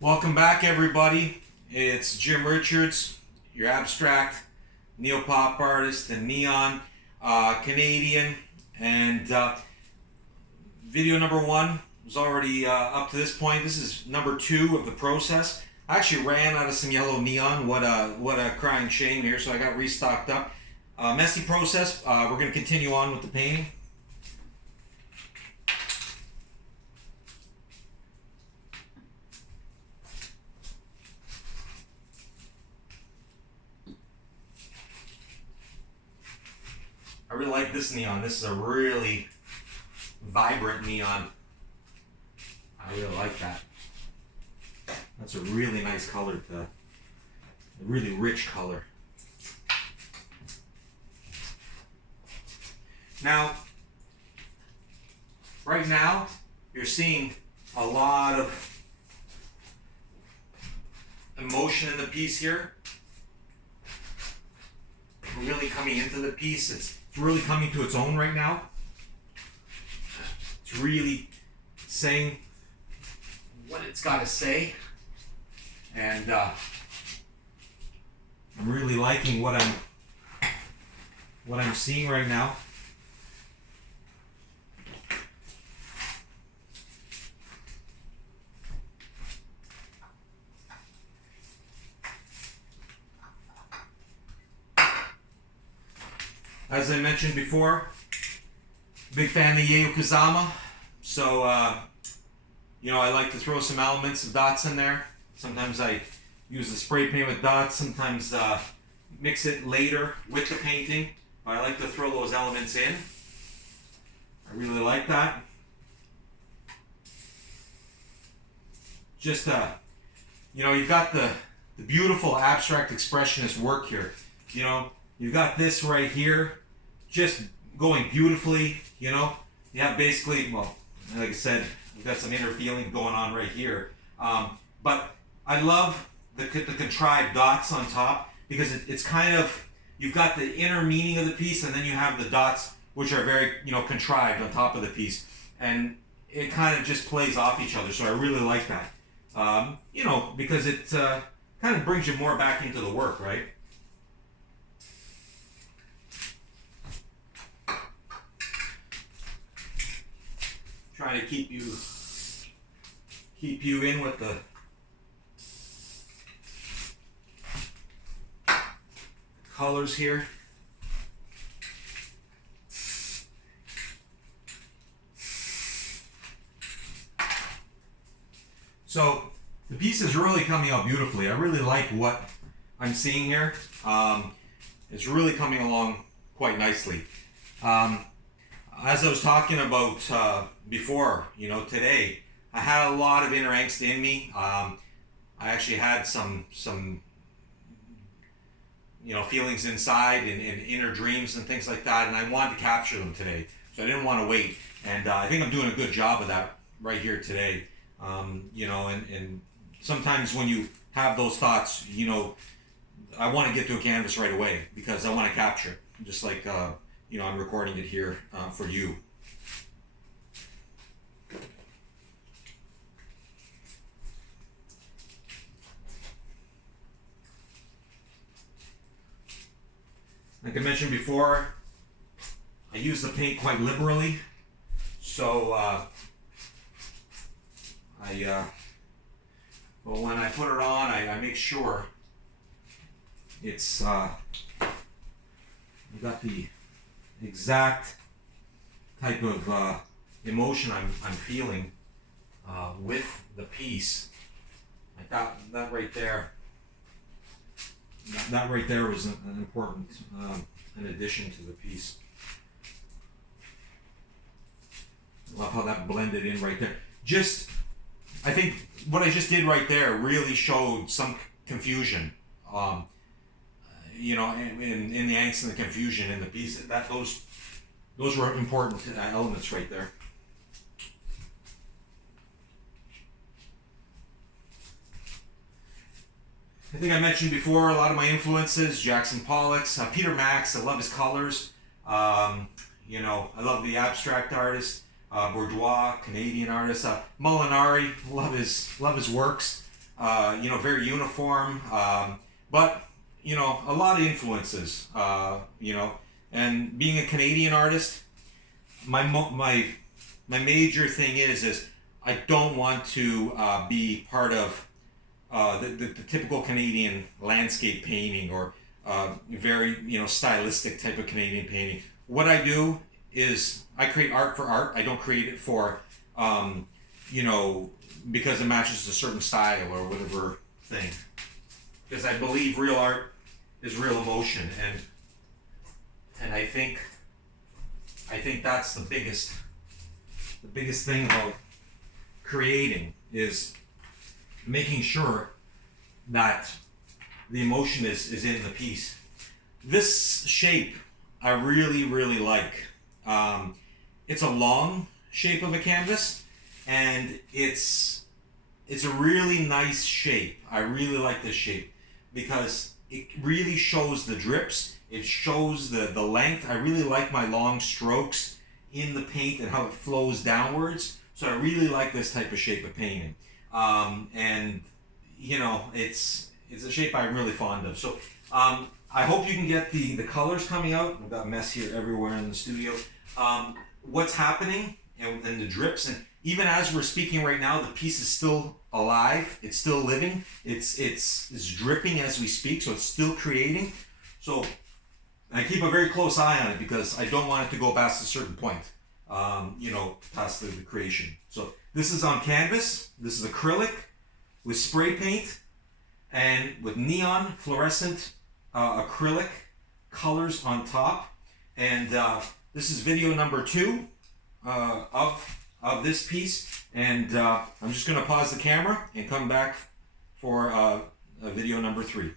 Welcome back, everybody. It's Jim Richards, your abstract neopop artist and neon Canadian. And video number one was already up to this point. This is number two of the process. I actually ran out of some yellow neon. What a crying shame here. So I got restocked up. Messy process. We're going to continue on with the painting. I really like this neon. This is a really vibrant neon. I really like that. That's a really nice color, a really rich color. Now, right now, you're seeing a lot of emotion in the piece here. We're really coming into the piece. It's really coming to its own right now. It's really saying what it's got to say, and I'm really liking what I'm seeing right now. As I mentioned before, big fan of Yayoi Kusama, so I like to throw some elements of dots in there. Sometimes I use the spray paint with dots, sometimes mix it later with the painting, but I like to throw those elements in. I really like that. Just you've got the beautiful abstract expressionist work here. You've got this right here, just going beautifully, You have basically, well, like I said, we've got some inner feeling going on right here. But I love the contrived dots on top because it's kind of, you've got the inner meaning of the piece and then you have the dots which are very, contrived on top of the piece. And it kind of just plays off each other, so I really like that. Because it kind of brings you more back into the work, right? Trying to keep you in with the colors here. So the piece is really coming out beautifully. I really like what I'm seeing here. It's really coming along quite nicely. As I was talking about before, today, I had a lot of inner angst in me. I actually had some feelings inside and inner dreams and things like that, and I wanted to capture them today. So I didn't want to wait, and I think I'm doing a good job of that right here today. And sometimes when you have those thoughts, I want to get to a canvas right away because I want to capture it, just like I'm recording it here for you. Like I mentioned before, I use the paint quite liberally, so when I put it on, I make sure it's I got the exact type of emotion I'm feeling with the piece. Like that right there. That right there was an important an addition to the piece. I love how that blended in right there. I think what I just did right there really showed some confusion. In the angst and the confusion in the piece. Those were important elements right there. I think I mentioned before a lot of my influences: Jackson Pollock's, Peter Max. I love his colors. I love the abstract artist, Bourgeois, Canadian artist. Molinari, love his works. you know, very uniform, but you know, a lot of influences, you know, and being a Canadian artist, my major thing is I don't want to be part of the typical Canadian landscape painting or very, you know, stylistic type of Canadian painting. What I do is I create art for art. I don't create it for you know, because it matches a certain style or whatever thing. Because I believe real art is real emotion, and I think that's the biggest thing about creating is making sure that the emotion is in the piece. This shape I really like. It's a long shape of a canvas, and it's a really nice shape. I really like this shape because it really shows the drips. It shows the length. I really like my long strokes in the paint and how it flows downwards. So I really like this type of shape of painting. And you know, it's a shape I'm really fond of. So I hope you can get the colors coming out. I've got mess here everywhere in the studio. What's happening and the drips, and even as we're speaking right now, the piece is still alive. It's still living. It's dripping as we speak, so it's still creating. So I keep a very close eye on it because I don't want it to go past a certain point. You know, past the creation. So this is on canvas. This is acrylic with spray paint and with neon fluorescent acrylic colors on top. And this is video number 2 of this piece. And I'm just going to pause the camera and come back for video number 3.